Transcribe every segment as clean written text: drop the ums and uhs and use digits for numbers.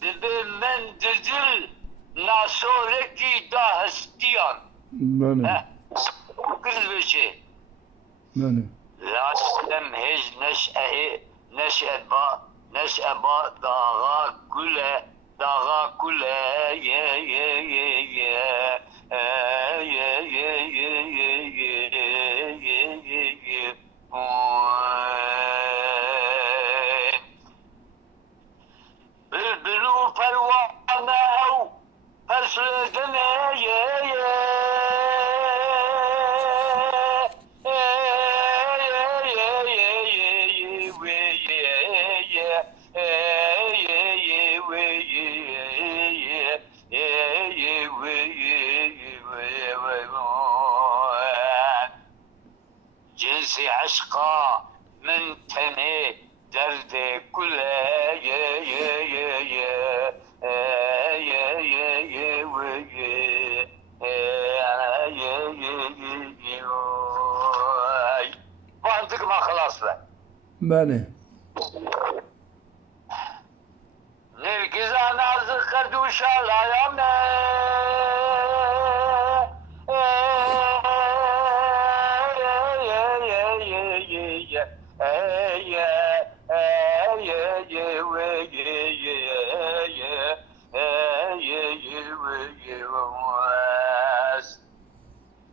دبی من دزل ناسورکی دا هستیان بله کل بشه بله راستم هج نشأ با داغا کله یه بلبلو پروانه او پسلدنه جنسي عشقا من تني درد كله وانتك ما خلاص بقى بله نركز نازل خردوشا لا يمنى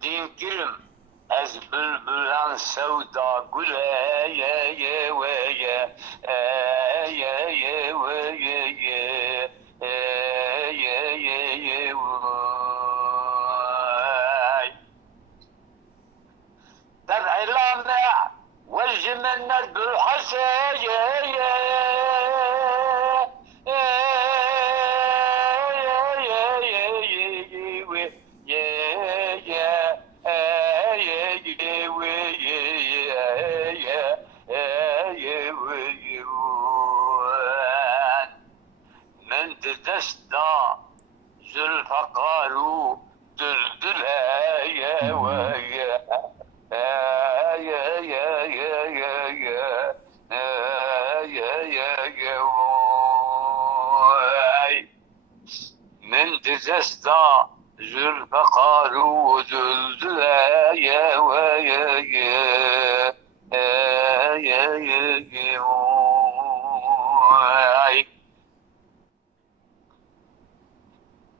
دين كلم از بلبلان سودا تبعي لامع والجمنة بالحسن من تتسدى زلفقارو دلدلها يا ويا من تزستا زلفقار وزلزلا يا ويا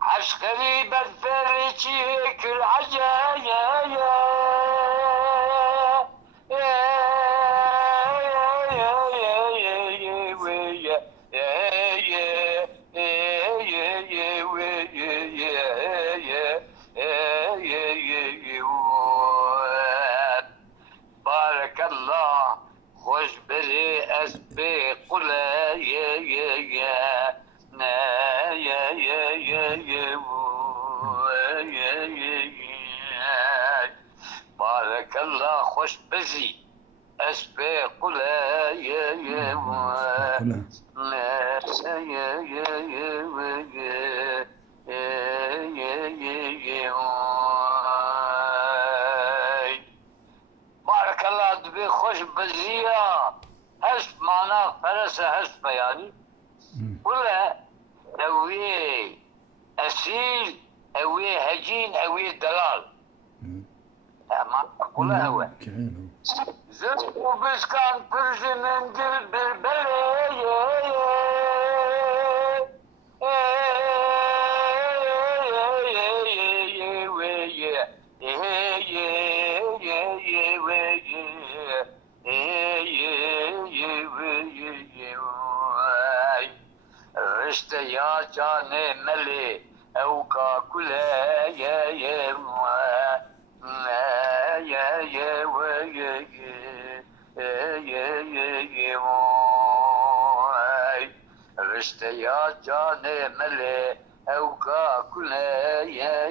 عسكري بالفريتي كل بارك الله خوش بري أسبي قلا بارك الله خوش بزي أسبي قلا بارك الله دبي خوش بزيا هسب معنا فرس هسب يعني ولا اوي اسيل اوي هجين اوي دلال ما كلها هو زرت وبس كان فرج من دل رشت يا جاني ملي او كاكولا يا رشت يا جاني ملي او كاكولا يا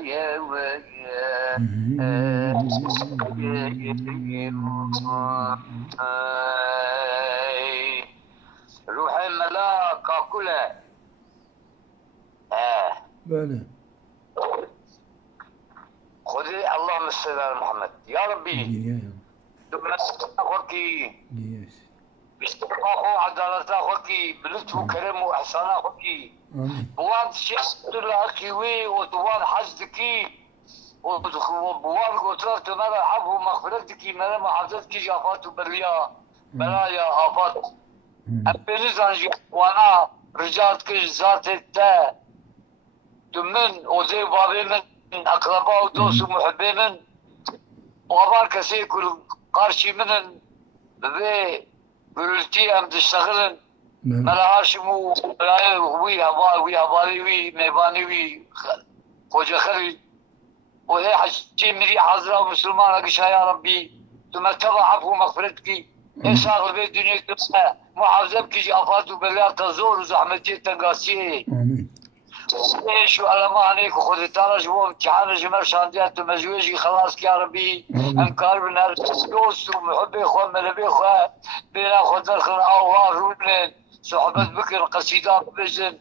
روحي ملا كاكولا بله خذي اللهم صل على محمد يا ربي دبنا وكي باستقامة وعدالة خوكي بلطف وكرم وإحسان خوكي آمين بوان شيخ الله وي وطوان حزدكي وبوان قطرت مرة حفو مغفرتك مرة محافظتك جافات وبريا بلايا آفات أبنزان وانا رجعت ذات التا من وزي بابي من أقرباء ودوس ومحبي من وأبار كسي كل قارشي من بذي قلتي أم تشتغلن ملا هاشمو وي هبالي وي ميباني وي خوجة خلي وهي حجي مري حاضرة ومسلمان أقشها يا ربي ثم تبع عفو مغفرتك إشاغل بيت دنيا كلها محافظة بكي أفات وبلا تزور وزحمتي تنقاسي آمين ايش على ما عليك وخذ تعالى جوا امتحان جمال شانديات مزوجي خلاص يا ربي انكار من دوست ومحبي اخوة ملبي اخوة بينا خذ دخل اوهار رونين صحبة بكر قصيدة بزن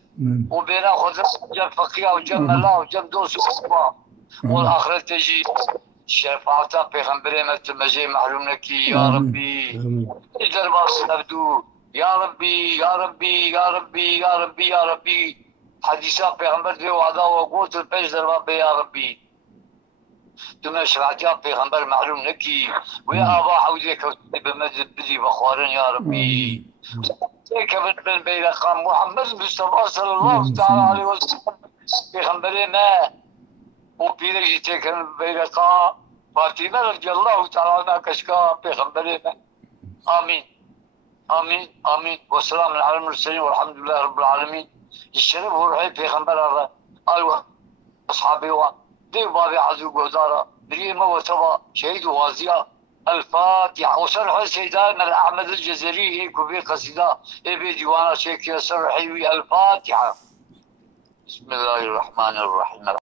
وبينا خذ جنب فقيه وجنب ملا وجنب دوست واخوة والاخرة تجي شفاعتها بيغمبري متمجي محروم لك يا ربي اجل باص نبدو يا ربي يا ربي يا ربي يا ربي يا ربي حديثات پیغمبر دی وعدا وقوت البيج درباب يا ربي دم شرعتيات پیغمبر معلوم نكي ويا ابا حوزي كوتي بمجد بدي بخوارن يا ربي هيك بن بيلقام محمد مصطفى صلى الله تعالى عليه وسلم پیغمبر ما وبيرجي تكن بيلقا فاطمه رضي الله تعالى عنها كشكا پیغمبر ما امين امين امين والسلام على المرسلين والحمد لله رب العالمين الشرب هو رحيل پیغمبر الله قال اصحابي و دي بابي عزو قدارة بريمة وتبا شهيد وازيا الفاتحة وسرح سيدان الأحمد الجزري هيك وبي قصيدة ابي ديوانا شيخ سرحي الفاتحة بسم الله الرحمن الرحيم